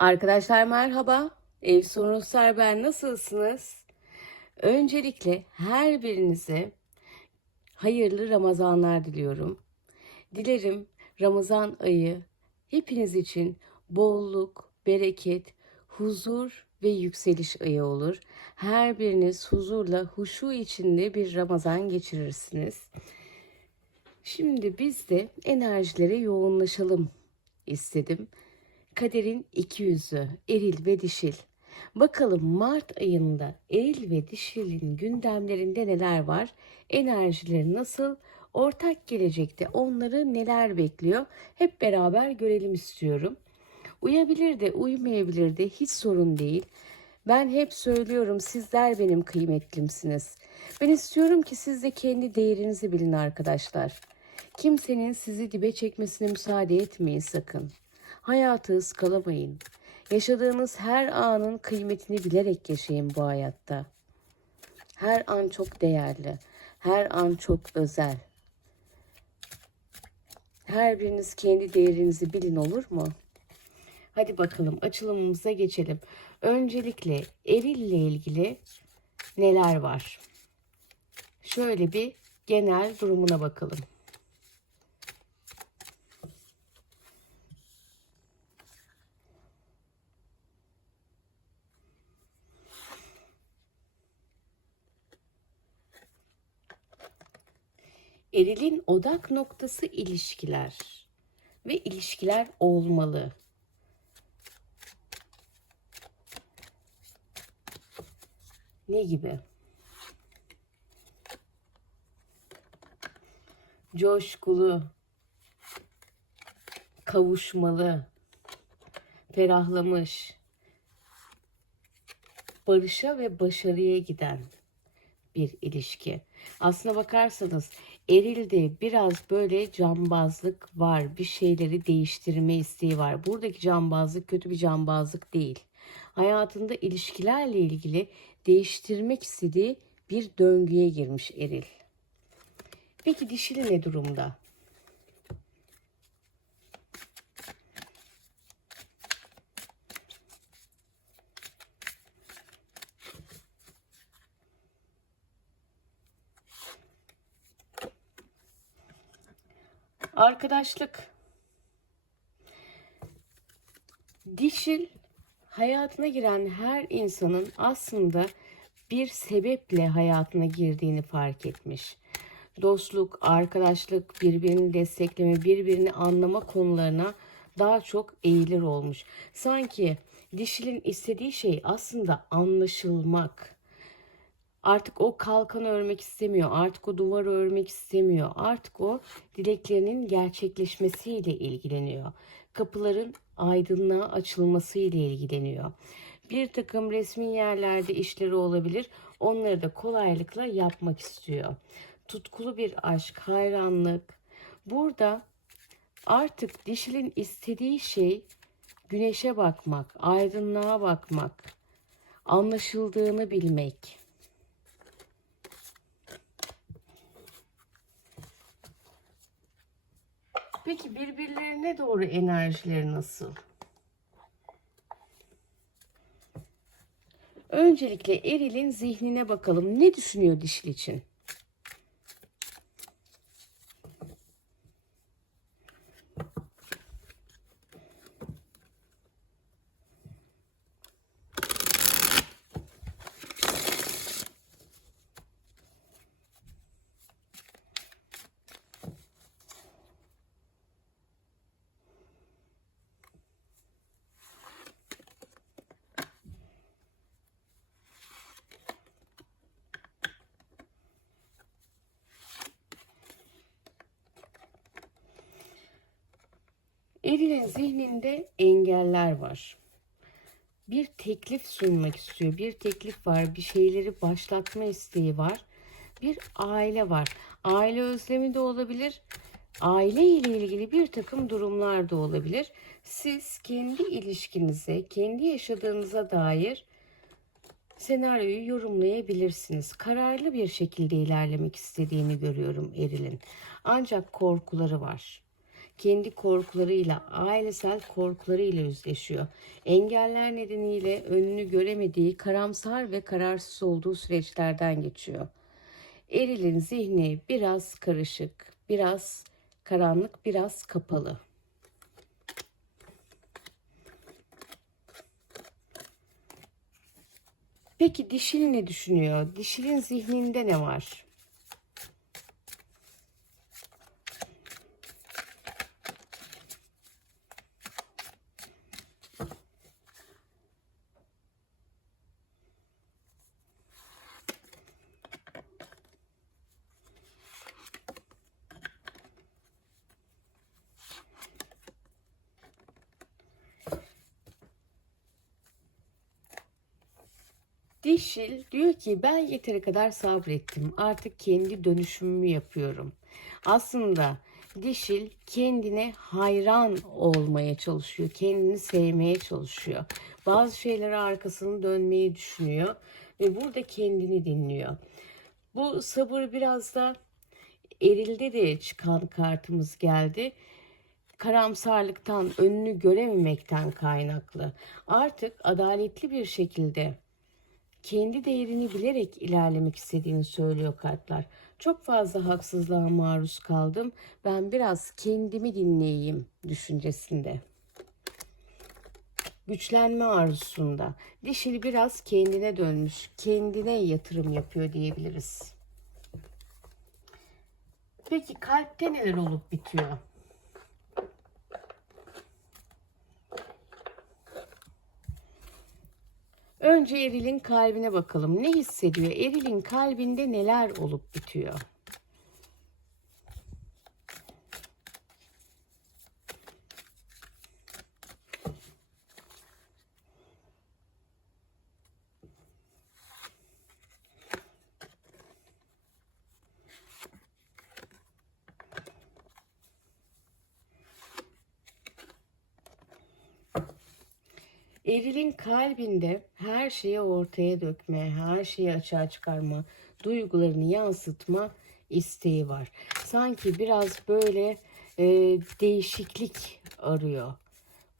Arkadaşlar merhaba. Ev Sorunlar ben nasılsınız? Öncelikle her birinize hayırlı Ramazanlar diliyorum. Dilerim Ramazan ayı hepiniz için bolluk, bereket, huzur ve yükseliş ayı olur. Her biriniz huzurla, huşu içinde bir Ramazan geçirirsiniz. Şimdi biz de enerjilere yoğunlaşalım istedim. Kaderin iki yüzü, eril ve dişil. Bakalım Mart ayında eril ve dişilin gündemlerinde neler var? Enerjileri nasıl? Ortak gelecekte onları neler bekliyor? Hep beraber görelim istiyorum. Uyabilir de uymayabilir de hiç sorun değil. Ben hep söylüyorum sizler benim kıymetlimsiniz. Ben istiyorum ki siz de kendi değerinizi bilin arkadaşlar. Kimsenin sizi dibe çekmesine müsaade etmeyin sakın. Hayatı ıskalamayın. Yaşadığınız her anın kıymetini bilerek yaşayın bu hayatta. Her an çok değerli. Her an çok özel. Her biriniz kendi değerinizi bilin olur mu? Hadi bakalım açılımımıza geçelim. Öncelikle erille ilgili neler var? Şöyle bir genel durumuna bakalım. Eril'in odak noktası ilişkiler ve ilişkiler olmalı. Ne gibi? Coşkulu, kavuşmalı, ferahlamış, barışa ve başarıya giden bir ilişki. Aslına bakarsanız erilde biraz böyle cambazlık var. Bir şeyleri değiştirme isteği var. Buradaki cambazlık kötü bir cambazlık değil. Hayatında ilişkilerle ilgili değiştirmek istediği bir döngüye girmiş eril. Peki dişili ne durumda? Arkadaşlık. Dişil hayatına giren her insanın aslında bir sebeple hayatına girdiğini fark etmiş. Dostluk, arkadaşlık, birbirini destekleme, birbirini anlama konularına daha çok eğilir olmuş. Sanki dişilin istediği şey aslında anlaşılmak. Artık o kalkanı örmek istemiyor. Artık o duvarı örmek istemiyor. Artık o dileklerinin gerçekleşmesiyle ilgileniyor. Kapıların aydınlığa açılmasıyla ilgileniyor. Bir takım resmi yerlerde işleri olabilir. Onları da kolaylıkla yapmak istiyor. Tutkulu bir aşk, hayranlık. Burada artık dişilin istediği şey güneşe bakmak, aydınlığa bakmak, anlaşıldığını bilmek. Peki birbirlerine doğru enerjileri nasıl? Öncelikle erilin zihnine bakalım. Ne düşünüyor dişil için? Eril'in zihninde engeller var. Bir teklif sunmak istiyor. Bir teklif var. Bir şeyleri başlatma isteği var. Bir aile var. Aile özlemi de olabilir. Aile ile ilgili bir takım durumlar da olabilir. Siz kendi ilişkinize, kendi yaşadığınıza dair senaryoyu yorumlayabilirsiniz. Kararlı bir şekilde ilerlemek istediğini görüyorum Eril'in. Ancak korkuları var kendi korkularıyla, ailesel korkularıyla yüzleşiyor. Engeller nedeniyle önünü göremediği, karamsar ve kararsız olduğu süreçlerden geçiyor. Eril'in zihni biraz karışık, biraz karanlık, biraz kapalı. Peki dişil ne düşünüyor? Dişilin zihninde ne var? Dişil diyor ki ben yeteri kadar sabrettim. Artık kendi dönüşümümü yapıyorum. Aslında dişil kendine hayran olmaya çalışıyor. Kendini sevmeye çalışıyor. Bazı şeylere arkasını dönmeyi düşünüyor ve burada kendini dinliyor. Bu sabır biraz da erilde de çıkan kartımız geldi karamsarlıktan, önünü görememekten kaynaklı. Artık adaletli bir şekilde kendi değerini bilerek ilerlemek istediğini söylüyor kartlar. Çok fazla haksızlığa maruz kaldım. Ben biraz kendimi dinleyeyim düşüncesinde. Güçlenme arzusunda. Dişili biraz kendine dönmüş. Kendine yatırım yapıyor diyebiliriz. Peki kalpte neler olup bitiyor? Önce Eril'in kalbine bakalım. Ne hissediyor? Eril'in kalbinde neler olup bitiyor? Eril'in kalbinde her şeyi ortaya dökme, her şeyi açığa çıkarma, duygularını yansıtma isteği var. Sanki biraz böyle e, değişiklik arıyor.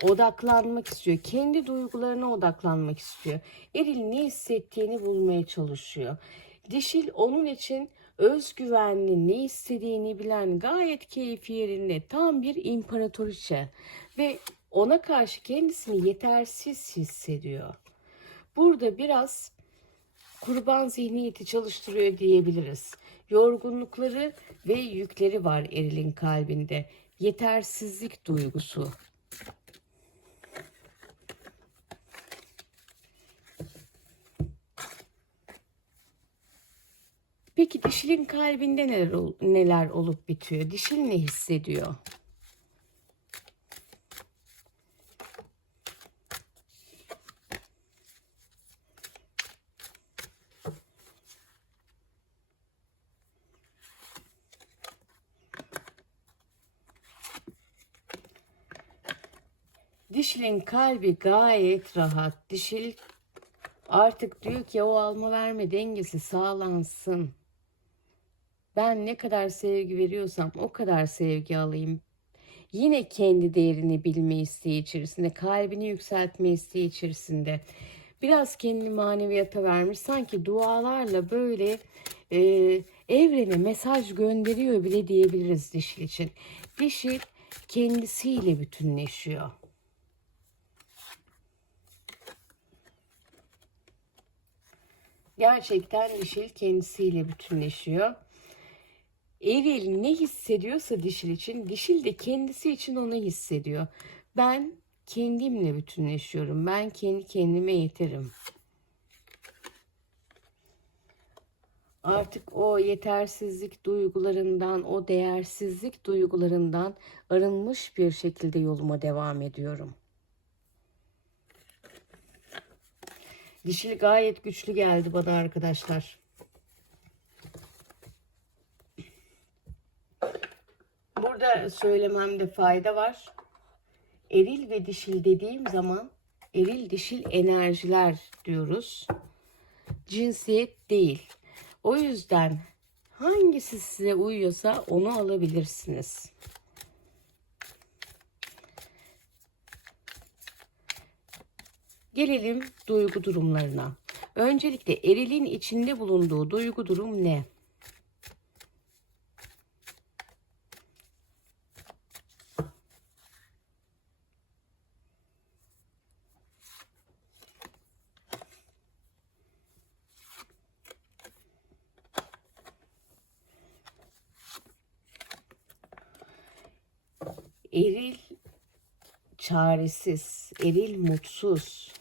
Odaklanmak istiyor. Kendi duygularına odaklanmak istiyor. Eril ne hissettiğini bulmaya çalışıyor. Dişil onun için özgüvenli, ne istediğini bilen, gayet keyfi yerinde, tam bir imparatoriçe ve ona karşı kendisini yetersiz hissediyor. Burada biraz kurban zihniyeti çalıştırıyor diyebiliriz. Yorgunlukları ve yükleri var Eril'in kalbinde. Yetersizlik duygusu. Peki dişilin kalbinde neler, neler olup bitiyor? Dişil ne hissediyor? Dişilin kalbi gayet rahat. Dişil artık diyor ki o alma verme dengesi sağlansın. Ben ne kadar sevgi veriyorsam o kadar sevgi alayım. Yine kendi değerini bilme isteği içerisinde, kalbini yükseltme isteği içerisinde. Biraz kendini maneviyata vermiş. Sanki dualarla böyle e, evrene mesaj gönderiyor bile diyebiliriz dişil için. Dişil kendisiyle bütünleşiyor. Gerçekten dişil kendisiyle bütünleşiyor. Eril ne hissediyorsa dişil için, dişil de kendisi için onu hissediyor. Ben kendimle bütünleşiyorum. Ben kendi kendime yeterim. Artık o yetersizlik duygularından, o değersizlik duygularından arınmış bir şekilde yoluma devam ediyorum. Dişili gayet güçlü geldi bana arkadaşlar. Burada söylememde fayda var. Eril ve dişil dediğim zaman eril dişil enerjiler diyoruz. Cinsiyet değil. O yüzden hangisi size uyuyorsa onu alabilirsiniz. Gelelim duygu durumlarına. Öncelikle erilin içinde bulunduğu duygu durum ne? Eril çaresiz, eril mutsuz.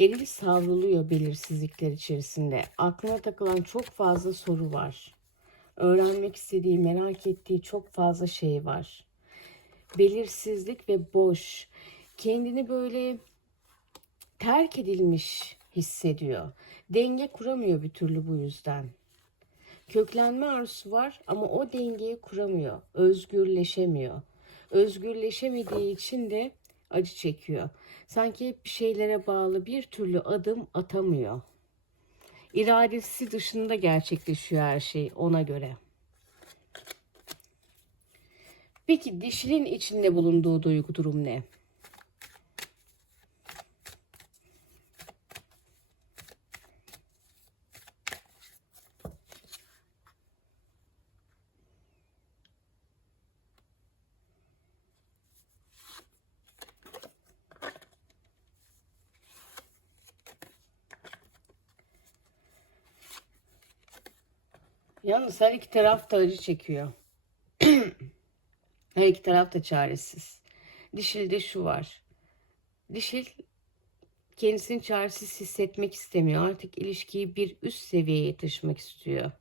Eril savruluyor belirsizlikler içerisinde. Aklına takılan çok fazla soru var. Öğrenmek istediği, merak ettiği çok fazla şey var. Belirsizlik ve boş. Kendini böyle terk edilmiş hissediyor. Denge kuramıyor bir türlü bu yüzden. Köklenme arzusu var ama o dengeyi kuramıyor. Özgürleşemiyor. Özgürleşemediği için de acı çekiyor. Sanki hep bir şeylere bağlı bir türlü adım atamıyor. İradesi dışında gerçekleşiyor her şey ona göre. Peki dişinin içinde bulunduğu duygu durum ne? Yalnız her iki taraf da acı çekiyor. her iki taraf da çaresiz. Dişil'de şu var. Dişil kendisini çaresiz hissetmek istemiyor. Artık ilişkiyi bir üst seviyeye taşımak istiyor.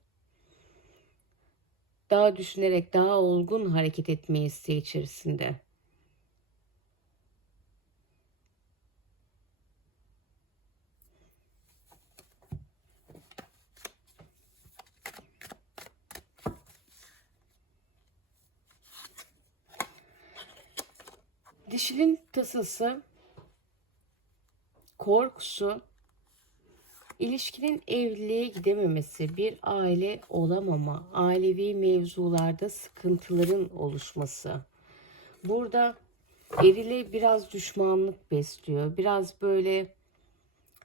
Daha düşünerek daha olgun hareket etme isteği içerisinde. Dişinin tasası, korkusu, ilişkinin evliliğe gidememesi, bir aile olamama, ailevi mevzularda sıkıntıların oluşması. Burada erile biraz düşmanlık besliyor. Biraz böyle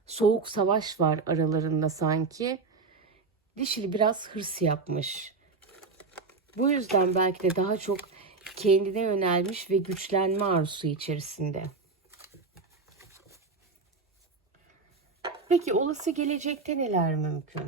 soğuk savaş var aralarında sanki. Dişili biraz hırs yapmış. Bu yüzden belki de daha çok kendine yönelmiş ve güçlenme arzusu içerisinde. Peki olası gelecekte neler mümkün?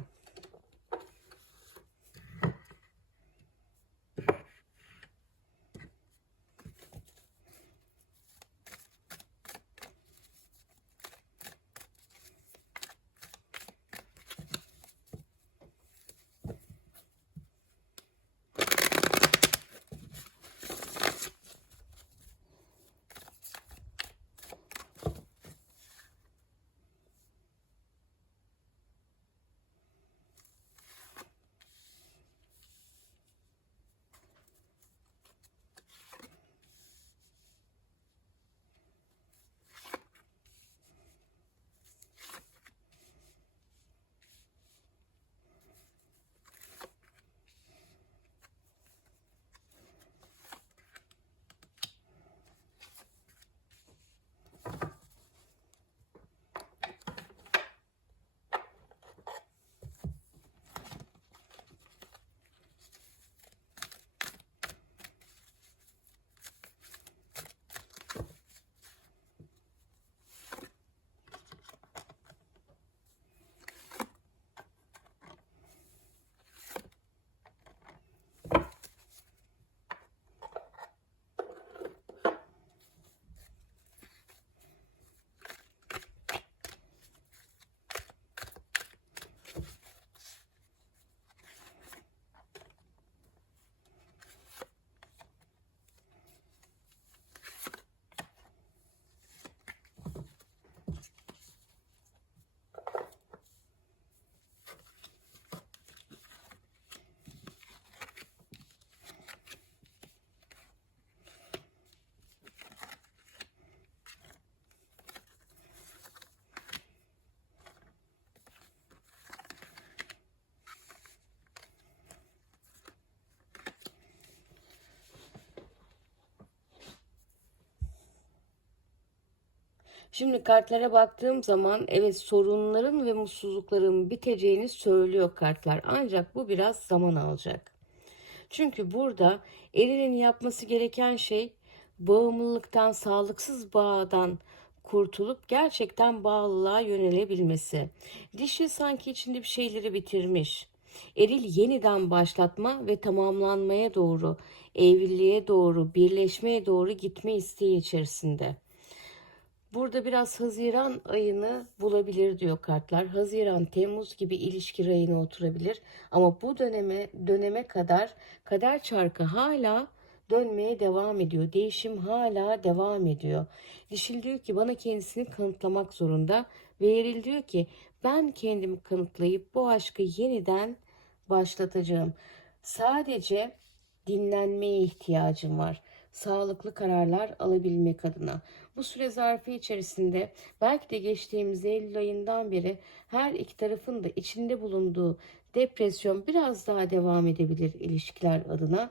Şimdi kartlara baktığım zaman evet sorunların ve mutsuzlukların biteceğini söylüyor kartlar. Ancak bu biraz zaman alacak. Çünkü burada erinin yapması gereken şey bağımlılıktan, sağlıksız bağdan kurtulup gerçekten bağlılığa yönelebilmesi. Dişi sanki içinde bir şeyleri bitirmiş. Eril yeniden başlatma ve tamamlanmaya doğru, evliliğe doğru, birleşmeye doğru gitme isteği içerisinde. Burada biraz Haziran ayını bulabilir diyor kartlar. Haziran, Temmuz gibi ilişki rayına oturabilir. Ama bu döneme döneme kadar kader çarkı hala dönmeye devam ediyor. Değişim hala devam ediyor. Dişil diyor ki bana kendisini kanıtlamak zorunda. Ve Eril diyor ki ben kendimi kanıtlayıp bu aşkı yeniden başlatacağım. Sadece dinlenmeye ihtiyacım var. Sağlıklı kararlar alabilmek adına. Bu süre zarfı içerisinde belki de geçtiğimiz Eylül ayından beri her iki tarafın da içinde bulunduğu depresyon biraz daha devam edebilir ilişkiler adına.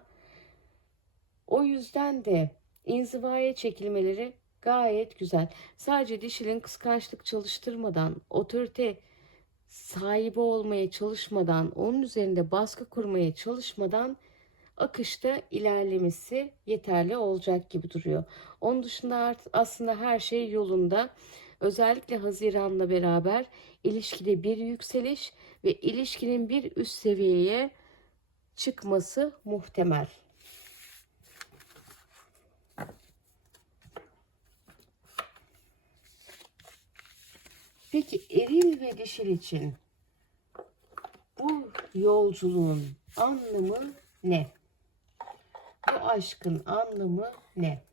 O yüzden de inzivaya çekilmeleri gayet güzel. Sadece dişilin kıskançlık çalıştırmadan, otorite sahibi olmaya çalışmadan, onun üzerinde baskı kurmaya çalışmadan akışta ilerlemesi yeterli olacak gibi duruyor. Onun dışında aslında her şey yolunda. Özellikle Haziran'la beraber ilişkide bir yükseliş ve ilişkinin bir üst seviyeye çıkması muhtemel. Peki eril ve dişil için bu yolculuğun anlamı ne? Bu aşkın anlamı ne?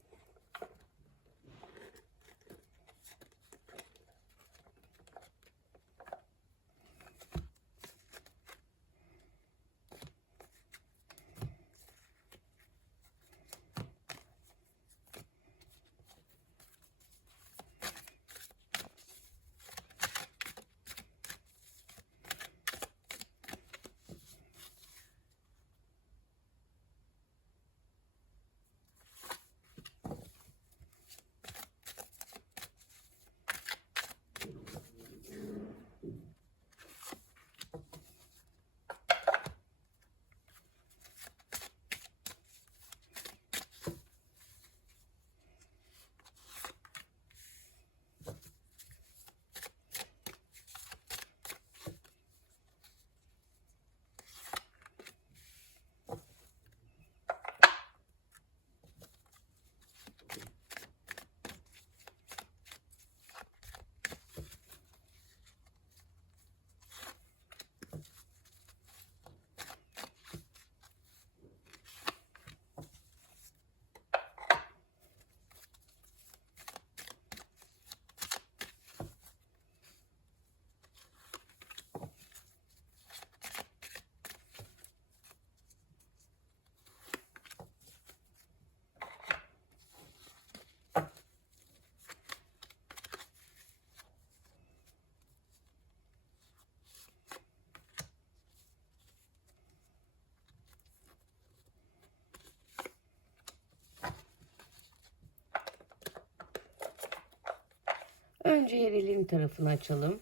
Önce erilin tarafını açalım.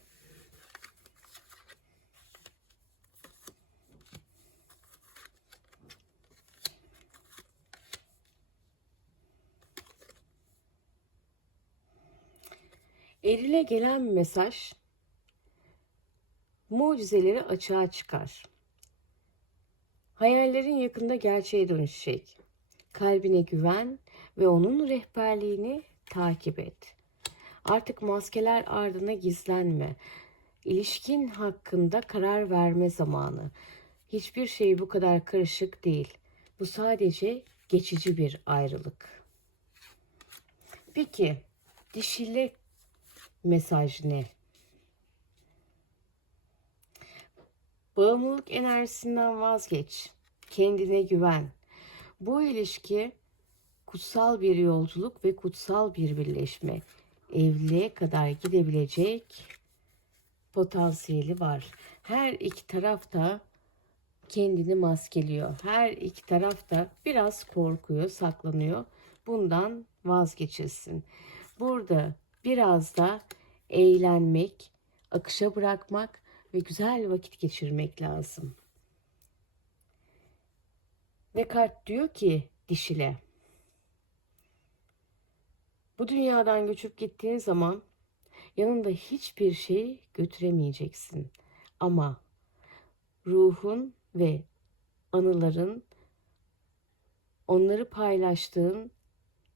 Erile gelen mesaj mucizeleri açığa çıkar. Hayallerin yakında gerçeğe dönüşecek. Kalbine güven ve onun rehberliğini takip et. Artık maskeler ardına gizlenme. İlişkin hakkında karar verme zamanı. Hiçbir şey bu kadar karışık değil. Bu sadece geçici bir ayrılık. Peki dişile mesaj ne? Bağımlılık enerjisinden vazgeç. Kendine güven. Bu ilişki kutsal bir yolculuk ve kutsal bir birleşme evliliğe kadar gidebilecek potansiyeli var. Her iki taraf da kendini maskeliyor. Her iki taraf da biraz korkuyor, saklanıyor. Bundan vazgeçilsin. Burada biraz da eğlenmek, akışa bırakmak ve güzel vakit geçirmek lazım. Kart diyor ki dişile. Bu dünyadan göçüp gittiğin zaman yanında hiçbir şey götüremeyeceksin. Ama ruhun ve anıların onları paylaştığın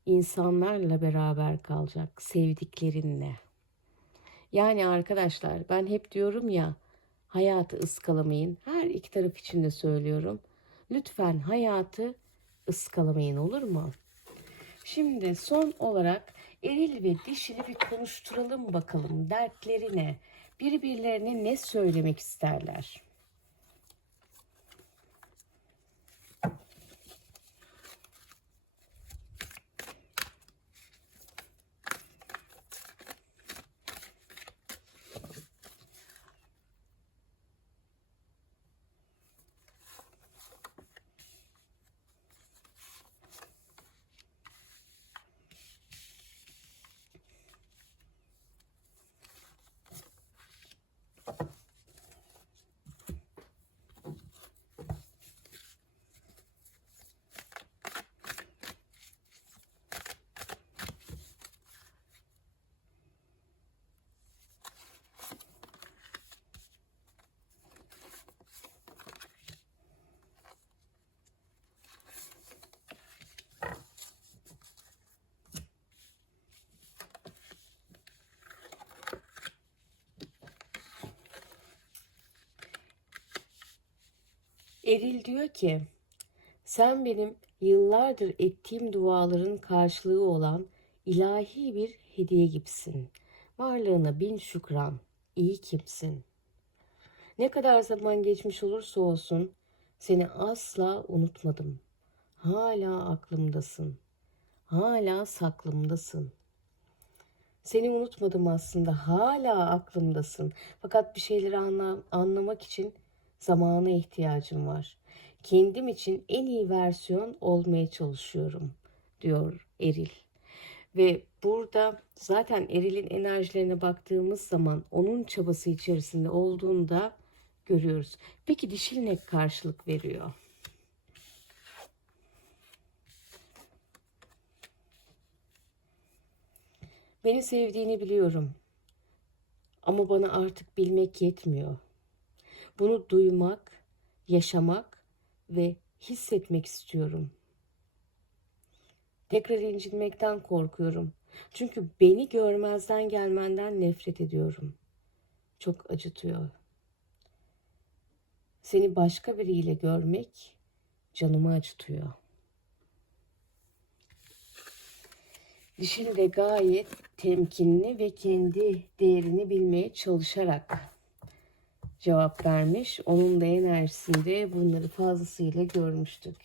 insanlarla beraber kalacak, sevdiklerinle. Yani arkadaşlar ben hep diyorum ya hayatı ıskalamayın. Her iki taraf için de söylüyorum. Lütfen hayatı ıskalamayın olur mu? Şimdi son olarak eril ve dişili bir konuşturalım bakalım dertleri ne? Birbirlerine ne söylemek isterler? Eril diyor ki sen benim yıllardır ettiğim duaların karşılığı olan ilahi bir hediye gibisin. Varlığına bin şükran. İyi kimsin. Ne kadar zaman geçmiş olursa olsun seni asla unutmadım. Hala aklımdasın. Hala saklımdasın. Seni unutmadım aslında. Hala aklımdasın. Fakat bir şeyleri anla, anlamak için zamana ihtiyacım var. Kendim için en iyi versiyon olmaya çalışıyorum diyor Eril. Ve burada zaten Eril'in enerjilerine baktığımız zaman onun çabası içerisinde olduğunda görüyoruz. Peki dişil ne karşılık veriyor? Beni sevdiğini biliyorum. Ama bana artık bilmek yetmiyor. Bunu duymak, yaşamak ve hissetmek istiyorum. Tekrar incinmekten korkuyorum. Çünkü beni görmezden gelmenden nefret ediyorum. Çok acıtıyor. Seni başka biriyle görmek canımı acıtıyor. Dişil de gayet temkinli ve kendi değerini bilmeye çalışarak cevap vermiş. Onun da enerjisinde bunları fazlasıyla görmüştük.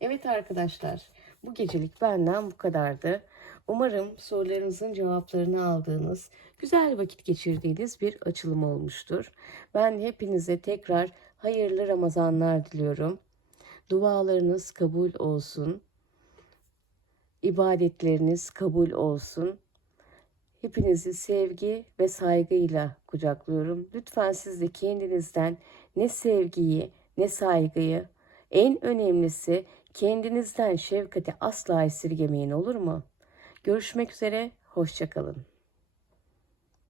Evet arkadaşlar bu gecelik benden bu kadardı. Umarım sorularınızın cevaplarını aldığınız, güzel vakit geçirdiğiniz bir açılım olmuştur. Ben hepinize tekrar hayırlı Ramazanlar diliyorum. Dualarınız kabul olsun. İbadetleriniz kabul olsun. Hepinizi sevgi ve saygıyla kucaklıyorum. Lütfen siz de kendinizden ne sevgiyi ne saygıyı en önemlisi kendinizden şefkati asla esirgemeyin olur mu? Görüşmek üzere, hoşçakalın.